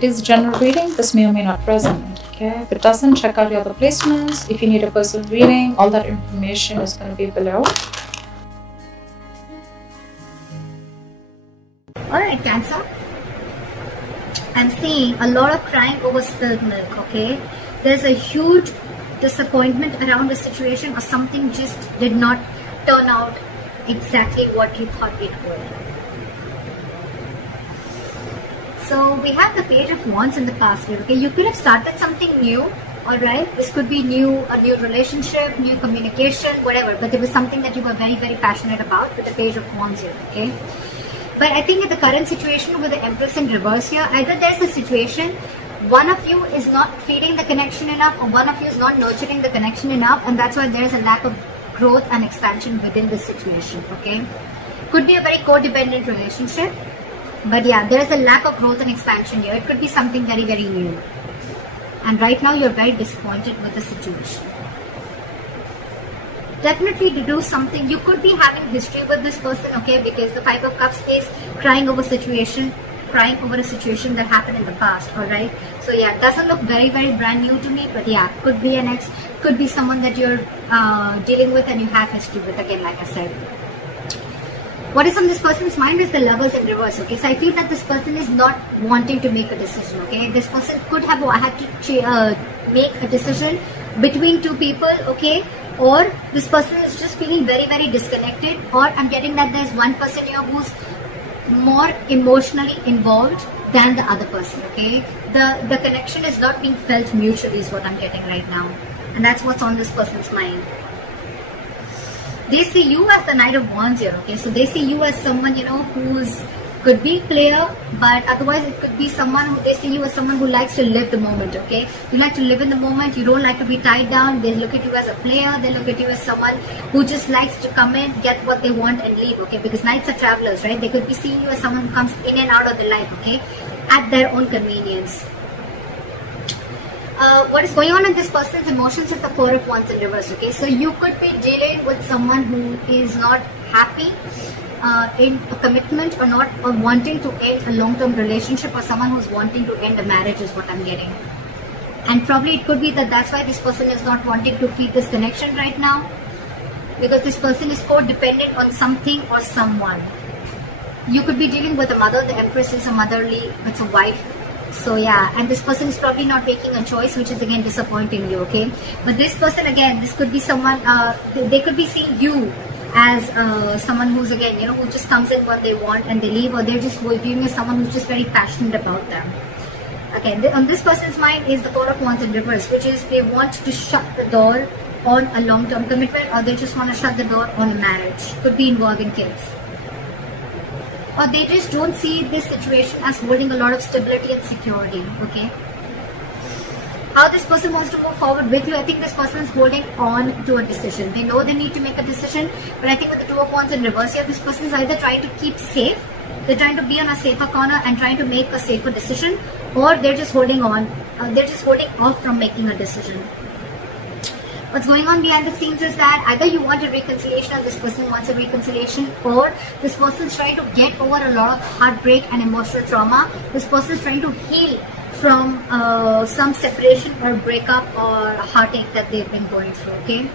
it is general reading, this may or may not resonate. Okay, if it doesn't, check out your other placements. If you need a personal reading, all that information is going to be below. Alright, Cancer. I'm seeing a lot of crying over spilled milk, okay? There's a huge disappointment around the situation, or something just did not turn out exactly what you thought it would. So we have the Page of Wands in the past year, okay? You could have started something new, alright? This could be a new relationship, new communication, whatever, but there was something that you were very, very passionate about with the Page of Wands here, okay? But I think in the current situation with the Empress in reverse here, either there's a situation, one of you is not feeding the connection enough, or one of you is not nurturing the connection enough, and that's why there's a lack of growth and expansion within this situation, okay? Could be a very codependent relationship, but yeah, there's a lack of growth and expansion here. It could be something very, very new. And right now you're very disappointed with the situation. Definitely to do something, you could be having history with this person, okay, because the Five of Cups is crying over a situation that happened in the past, alright? So yeah, it doesn't look very, very brand new to me, but yeah, could be an ex, could be someone that you're dealing with and you have history with, again, like I said. What is on this person's mind is the Lovers in reverse, okay? So I feel that this person is not wanting to make a decision, okay? This person could have had to make a decision between two people, okay? Or this person is just feeling very, very disconnected, or I'm getting that there's one person here who's more emotionally involved than the other person, okay? The connection is not being felt mutually is what I'm getting right now. And that's what's on this person's mind. They see you as the Knight of Wands here, okay? So they see you as someone, you know, who's could be player, but otherwise it could be someone who they see you as someone who likes to live the moment, okay? You like to live in the moment, you don't like to be tied down. They look at you as a player, they look at you as someone who just likes to come in, get what they want and leave, okay? Because knights are travelers, right? They could be seeing you as someone who comes in and out of the life, okay? At their own convenience. What is going on in this person's emotions is the Four of Wands in reverse, okay? So you could be dealing with someone who is not happy in a commitment, or wanting to end a long-term relationship, or someone who's wanting to end a marriage is what I'm getting. And probably it could be that that's why this person is not wanting to feed this connection right now, because this person is codependent on something or someone. You could be dealing with a mother. The Empress is a motherly, it's a wife. So yeah, and this person is probably not making a choice, which is again disappointing you, okay? But this person, again, this could be someone, they could be seeing you as someone who's, again, you know, who just comes in when they want and they leave, or they're just viewing as someone who's just very passionate about them. Again, on this person's mind is the Four of Wands in reverse, which is they want to shut the door on a long-term commitment, or they just want to shut the door on a marriage. Could be involving kids. Or they just don't see this situation as holding a lot of stability and security, okay? How this person wants to move forward with you, I think this person is holding on to a decision. They know they need to make a decision, but I think with the Two of Wands in reverse here, this person is either trying to keep safe, they're trying to be on a safer corner and trying to make a safer decision, or they're just holding on, they're just holding off from making a decision. What's going on behind the scenes is that either you want a reconciliation, or this person wants a reconciliation, or this person is trying to get over a lot of heartbreak and emotional trauma. This person is trying to heal from some separation or breakup or heartache that they've been going through, okay?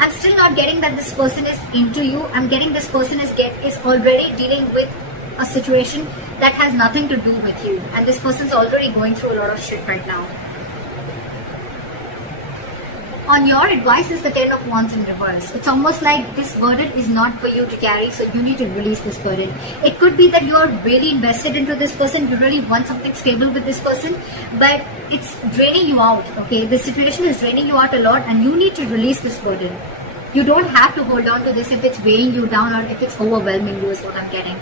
I'm still not getting that this person is into you. I'm getting this person is already dealing with a situation that has nothing to do with you, and this person's already going through a lot of shit right now. On your advice is the Ten of Wands in reverse. It's almost like this burden is not for you to carry, so you need to release this burden. It could be that you're really invested into this person, you really want something stable with this person, but it's draining you out, okay? This situation is draining you out a lot, and you need to release this burden. You don't have to hold on to this if it's weighing you down or if it's overwhelming you, is what I'm getting.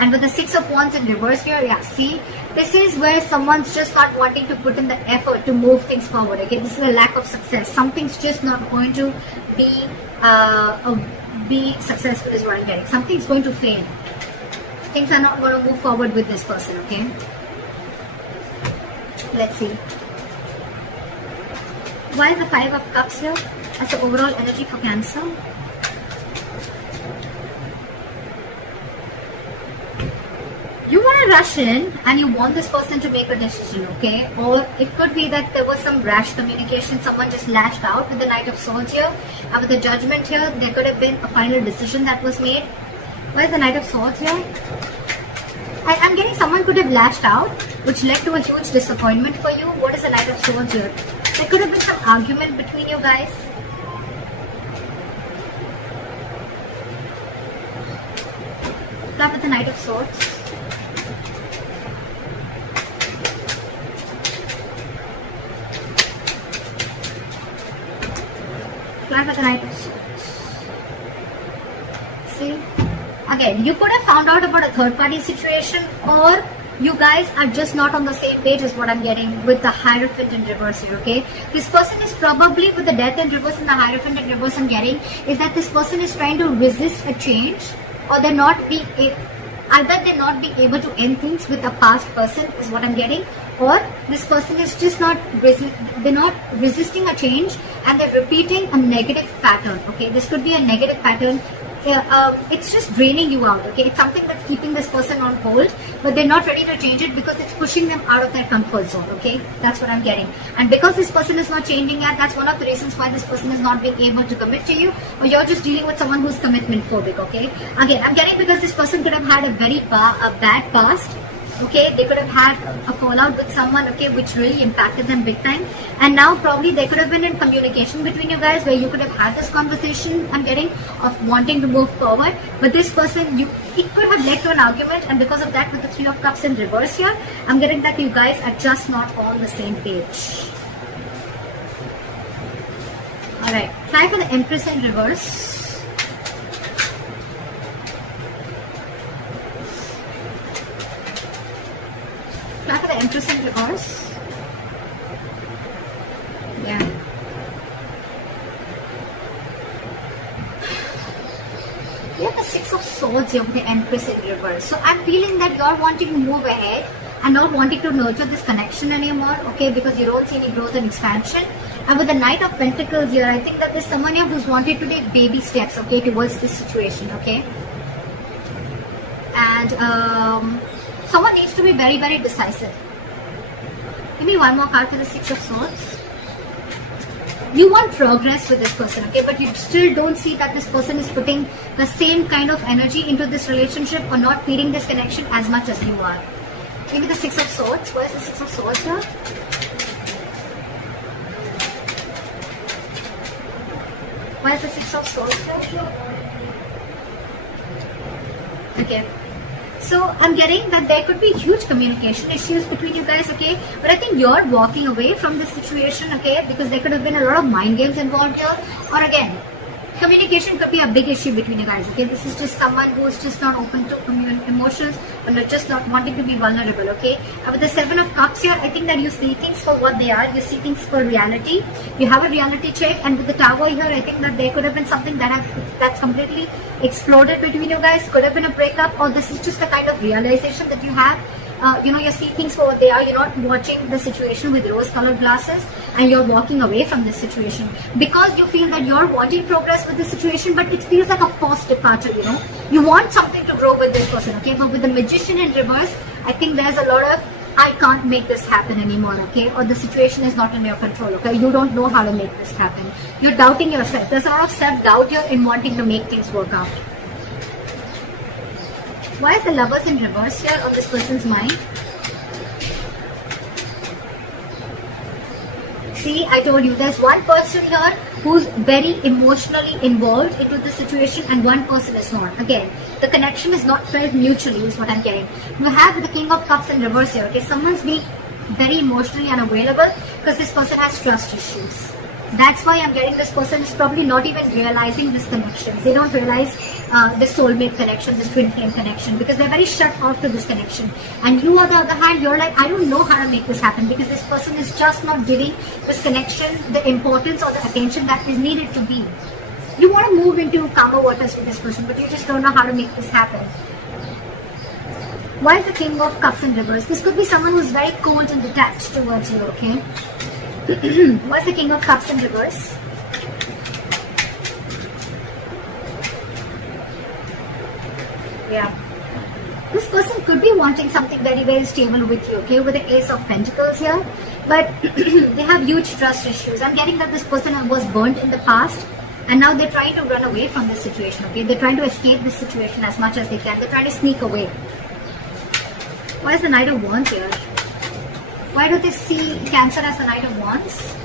And with the Six of Wands in reverse here, yeah, see, this is where someone's just not wanting to put in the effort to move things forward, okay? This is a lack of success. Something's just not going to be successful is what I'm getting. Something's going to fail. Things are not going to move forward with this person, okay? Let's see. Why is the Five of Cups here as the overall energy for Cancer? You want want to rush in and you want this person to make a decision, okay? Or it could be that there was some rash communication, someone just lashed out with the Knight of Swords here, and with the Judgment here, there could have been a final decision that was made. Where's the Knight of Swords here? I'm getting someone could have lashed out, which led to a huge disappointment for you. What is the Knight of Swords here? There could have been some argument between you guys. Start with the Knight of Swords. Start with the Knight of Swords. See? Again, you could have found out about a third party situation, or you guys are just not on the same page is what I'm getting with the Hierophant in reverse here, okay? This person is probably with the Death in reverse and the Hierophant in reverse I'm getting is that this person is trying to resist a change, or they're not being either they're not being able to end things with a past person is what I'm getting, or this person is just not they're not resisting a change and they're repeating a negative pattern, okay? This could be a negative pattern. It's just draining you out, okay? It's something that's keeping this person on hold, but they're not ready to change it because it's pushing them out of their comfort zone, okay? That's what I'm getting. And because this person is not changing yet, that's one of the reasons why this person is not being able to commit to you, or you're just dealing with someone who's commitment phobic, okay? Again, I'm getting because this person could have had a very bad past, okay? They could have had a fallout with someone, okay, which really impacted them big time. And now probably there could have been a communication between you guys where you could have had this conversation, I'm getting, of wanting to move forward. But this person, it could have led to an argument, and because of that, with the Three of Cups in reverse here, I'm getting that you guys are just not on the same page. Alright, try for the Empress in reverse. Try for the Empress in reverse. Yeah. You have the Six of Swords here with the Empress in reverse. So I'm feeling that you're wanting to move ahead and not wanting to nurture this connection anymore, okay, because you don't see any growth and expansion. And with the Knight of Pentacles here, I think that there's someone here who's wanted to take baby steps, okay, towards this situation, okay. And someone needs to be very, very decisive. Give me one more card for the Six of Swords. You want progress with this person, okay, but you still don't see that this person is putting the same kind of energy into this relationship or not feeding this connection as much as you are. Give me the Six of Swords. Where's the Six of Swords here? Where's the Six of Swords here? Okay. So I'm getting that there could be huge communication issues between you guys, okay? But I think you're walking away from this situation, okay? Because there could have been a lot of mind games involved here. Or again, communication could be a big issue between you guys, okay? This is just someone who's just not open to emotions, or just not wanting to be vulnerable, okay? And with the Seven of Cups here, I think that you see things for what they are. You see things for reality. You have a reality check. And with the Tower here, I think that there could have been something that's completely exploded between you guys. Could have been a breakup, or this is just a kind of realization that you have. You see things for what they are. You're not watching the situation with rose-colored glasses, and you're walking away from this situation because you feel that you're wanting progress with the situation, but it feels like a forced departure, you know. You want something to grow with this person, okay? But with the Magician in reverse, I think there's a lot of, I can't make this happen anymore, okay? Or the situation is not in your control, okay? You don't know how to make this happen. You're doubting yourself. There's a lot of self-doubt here in wanting to make things work out. Why is the Lovers in reverse here on this person's mind? See, I told you, there's one person here who's very emotionally involved into the situation and one person is not. Again, the connection is not felt mutually is what I'm getting. You have the King of Cups in reverse here, okay? Someone's being very emotionally unavailable because this person has trust issues. That's why I'm getting this person is probably not even realizing this connection. They don't realize this soulmate connection, this twin flame connection, because they're very shut off to this connection. And you, on the other hand, you're like, I don't know how to make this happen because this person is just not giving this connection the importance or the attention that is needed to be. You want to move into calmer waters with this person, but you just don't know how to make this happen. Why is the King of Cups in reverse? This could be someone who's very cold and detached towards you, okay? What's the King of Cups in reverse? Yeah. this person could be wanting something very, very stable with you, okay, with the Ace of Pentacles here, but they have huge trust issues. I'm getting that this person was burnt in the past, and now they're trying to run away from this situation, okay? They're trying to escape this situation as much as they can. They're trying to sneak away. Why is the Knight of Wands here? Why do they see Cancer as the Knight of Wands?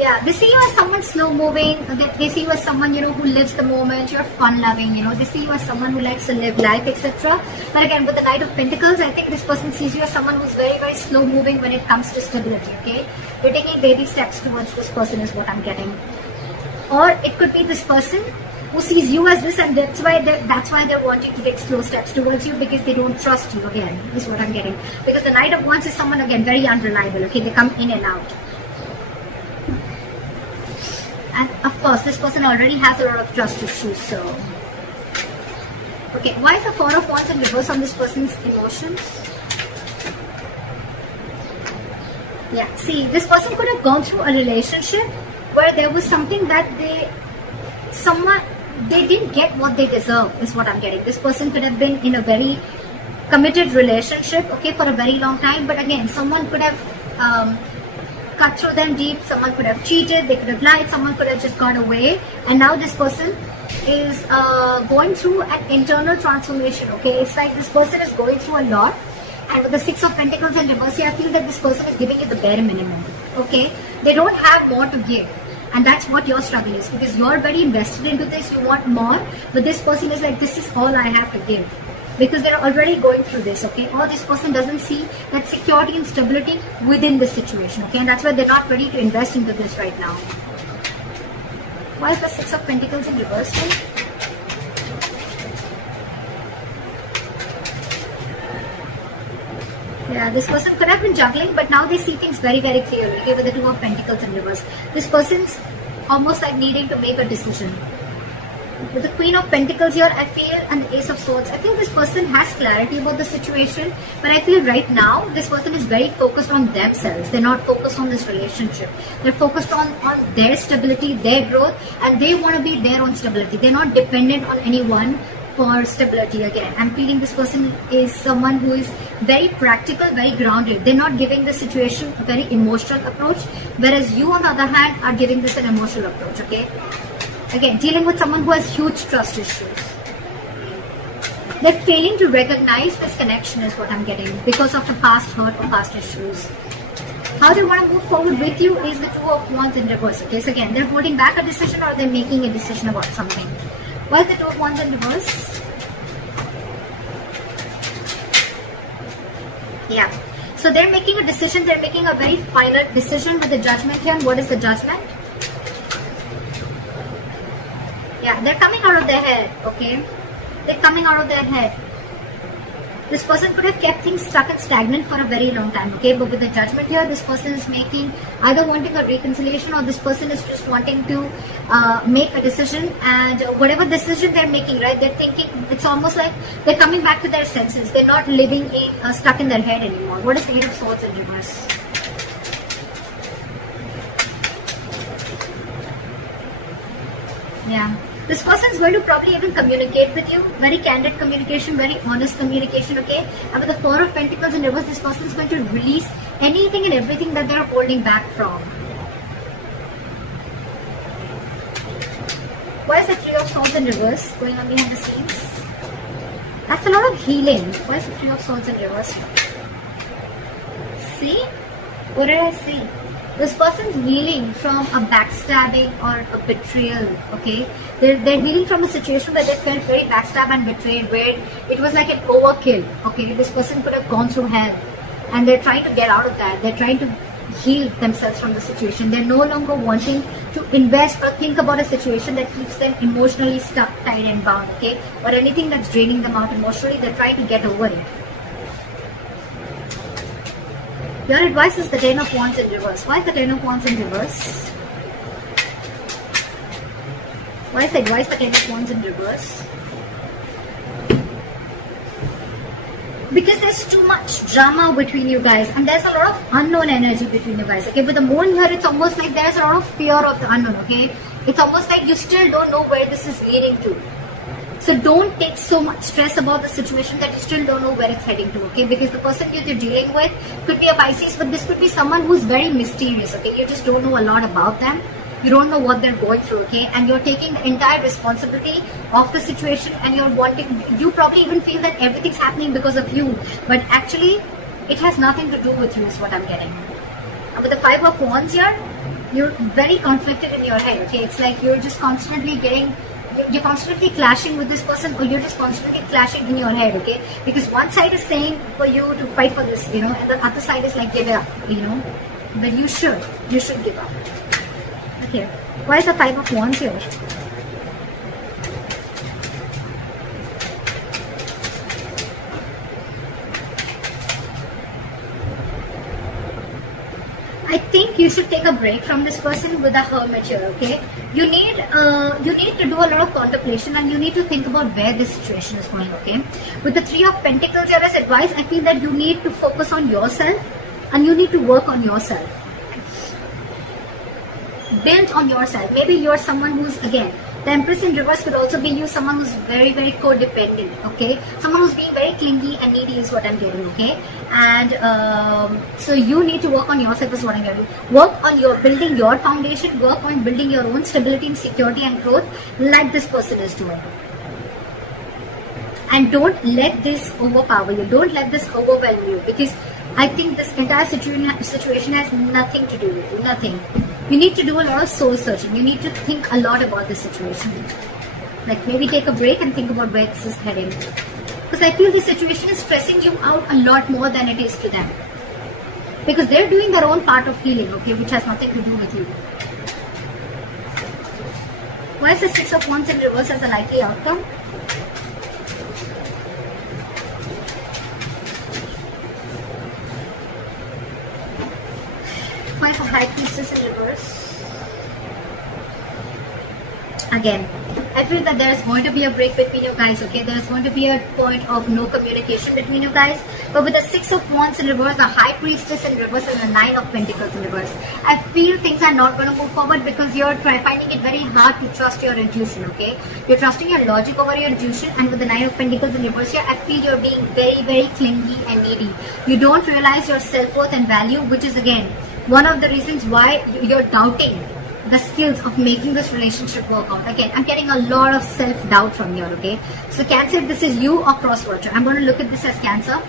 Yeah, they see you as someone slow moving. They see you as someone, who lives the moment. You're fun loving, They see you as someone who likes to live life, etc. But again, with the Knight of Pentacles, I think this person sees you as someone who's very, very slow moving when it comes to stability, okay? You're taking baby steps towards this person is what I'm getting. Or it could be this person who sees you as this, and that's why they're wanting to take slow steps towards you, because they don't trust you, again, is what I'm getting. Because the Knight of Wands is someone, again, very unreliable, okay? They come in and out. And of course, this person already has a lot of trust issues, so... Okay, why is the Four of Wands in reverse on this person's emotions? Yeah, see, this person could have gone through a relationship where there was something that they didn't get what they deserve, is what I'm getting. This person could have been in a very committed relationship, okay, for a very long time, but again, someone could have cut through them deep, someone could have cheated, they could have lied, someone could have just gone away, and now this person is going through an internal transformation, okay? It's like this person is going through a lot, and with the Six of Pentacles in reverse, I feel that this person is giving you the bare minimum, okay? They don't have more to give, and that's what your struggle is, because you're very invested into this, you want more, but this person is like, this is all I have to give, because they're already going through this, okay? Or this person doesn't see that security and stability within this situation, okay? And that's why they're not ready to invest into this right now. Why is the Six of Pentacles in reverse then? Yeah, this person could have been juggling, but now they see things very, very clearly, okay, with the Two of Pentacles in reverse. This person's almost like needing to make a decision. With the Queen of Pentacles here, I feel, and the Ace of Swords, I feel this person has clarity about the situation, but I feel right now, this person is very focused on themselves. They're not focused on this relationship. They're focused on their stability, their growth, and they want to be their own stability. They're not dependent on anyone for stability again. I'm feeling this person is someone who is very practical, very grounded. They're not giving the situation a very emotional approach, whereas you, on the other hand, are giving this an emotional approach, okay? Again, dealing with someone who has huge trust issues. They're failing to recognize this connection is what I'm getting because of the past hurt or past issues. How they want to move forward with you is the Two of Wands in reverse, okay? So again, they're holding back a decision or they're making a decision about something. Why is the Two of Wands in reverse? Yeah. So they're making a decision, they're making a very final decision with the Judgment here. And what is the Judgment? Yeah, they're coming out of their head, okay? They're coming out of their head. This person could have kept things stuck and stagnant for a very long time, okay? But with the Judgment here, this person is making, either wanting a reconciliation or this person is just wanting to make a decision, and whatever decision they're making, right? They're thinking, it's almost like they're coming back to their senses. They're not living stuck in their head anymore. What is the Eight of Swords in reverse? Yeah. This person is going to probably even communicate with you. Very candid communication, very honest communication, okay? And with the Four of Pentacles in reverse, this person is going to release anything and everything that they're holding back from. Why is the Three of Swords in reverse going on behind the scenes? That's a lot of healing. Why is the Three of Swords in reverse? See? What did I see? This person's healing from a backstabbing or a betrayal, okay? They're healing from a situation where they felt very backstabbed and betrayed, where it was like an overkill, okay? This person could have gone through hell, and they're trying to get out of that. They're trying to heal themselves from the situation. They're no longer wanting to invest or think about a situation that keeps them emotionally stuck, tied and bound, okay? Or anything that's draining them out emotionally. They're trying to get over it. Your advice is the Ten of Wands in reverse. Why is the Ten of Wands in reverse? Why is the advice the Ten of Wands in reverse? Because there's too much drama between you guys, and there's a lot of unknown energy between you guys, okay? With the Moon here, it's almost like there's a lot of fear of the unknown, okay? It's almost like you still don't know where this is leading to. So don't take so much stress about the situation that you still don't know where it's heading to, okay? Because the person that you're dealing with could be a Pisces, but this could be someone who's very mysterious, okay? You just don't know a lot about them. You don't know what they're going through, okay? And you're taking the entire responsibility of the situation, and you probably even feel that everything's happening because of you, but actually it has nothing to do with you is what I'm getting. With the 5 of Wands here, you're very conflicted in your head, okay? It's like you're just constantly you're constantly clashing with this person, or you're just constantly clashing in your head, okay? Because one side is saying for you to fight for this, and the other side is like give it up, but you should give up. Okay, why is the 5 of Wands here? I think you should take a break from this person with the Hermit here, okay? You need to do a lot of contemplation, and you need to think about where this situation is going, okay? With the 3 of Pentacles here as advice, I feel that you need to focus on yourself, and you need to work on yourself. Build on yourself. Maybe you're someone who's, again, the Empress in reverse could also be you, someone who's very, very codependent, okay? Someone who's being very clingy and needy is what I'm getting, okay? And so you need to work on yourself is what I'm getting. Work on building your foundation, work on building your own stability and security and growth like this person is doing. And don't let this overpower you. Don't let this overwhelm you, because I think this entire situation has nothing to do with you, nothing. You need to do a lot of soul searching. You need to think a lot about this situation. Like maybe take a break and think about where this is heading. Because I feel this situation is stressing you out a lot more than it is to them. Because they're doing their own part of healing, okay, which has nothing to do with you. Why is the 6 of Wands in reverse as a likely outcome? Five of High Priestess in reverse. Again, I feel that there is going to be a break between you guys, okay? There is going to be a point of no communication between you guys. But with the 6 of Wands in reverse, the High Priestess in reverse, and the 9 of Pentacles in reverse, I feel things are not going to move forward because you're finding it very hard to trust your intuition, okay? You're trusting your logic over your intuition, and with the 9 of Pentacles in reverse here, I feel you're being very, very clingy and needy. You don't realize your self-worth and value, which is again one of the reasons why you're doubting the skills of making this relationship work out. Again, I'm getting a lot of self-doubt from here, okay? So Cancer, if this is you or cross-watcher, I'm going to look at this as Cancer.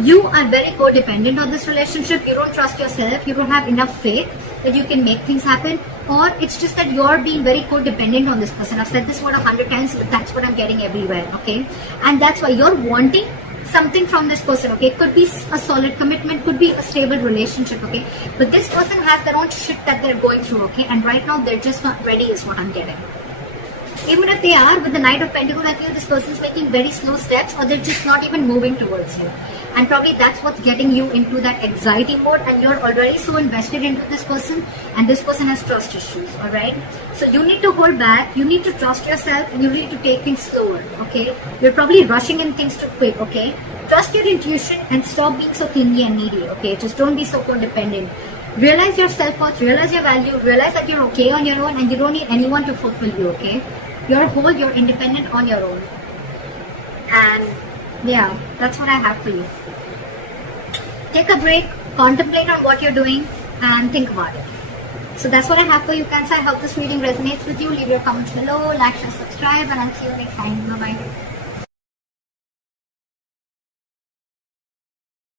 You are very codependent on this relationship. You don't trust yourself. You don't have enough faith that you can make things happen. Or it's just that you're being very codependent on this person. I've said this word 100 times, but that's what I'm getting everywhere, okay? And that's why you're wanting something from this person, okay? Could be a solid commitment, could be a stable relationship, okay? But this person has their own shit that they're going through, okay? And right now they're just not ready is what I'm getting. Even if they are, with the Knight of Pentacles, I feel this person's making very slow steps, or they're just not even moving towards you. And probably that's what's getting you into that anxiety mode, and you're already so invested into this person, and this person has trust issues, alright? So you need to hold back, you need to trust yourself, and you need to take things slower, okay? You're probably rushing in things too quick, okay? Trust your intuition and stop being so clingy and needy, okay? Just don't be so codependent. Realize your self-worth, realize your value, realize that you're okay on your own, and you don't need anyone to fulfill you, okay? You're whole, you're independent on your own. And yeah, that's what I have for you. Take a break, contemplate on what you're doing, and think about it. So that's what I have for you, Cancer. I hope this reading resonates with you. Leave your comments below, like, share, subscribe, and I'll see you next time. Bye-bye.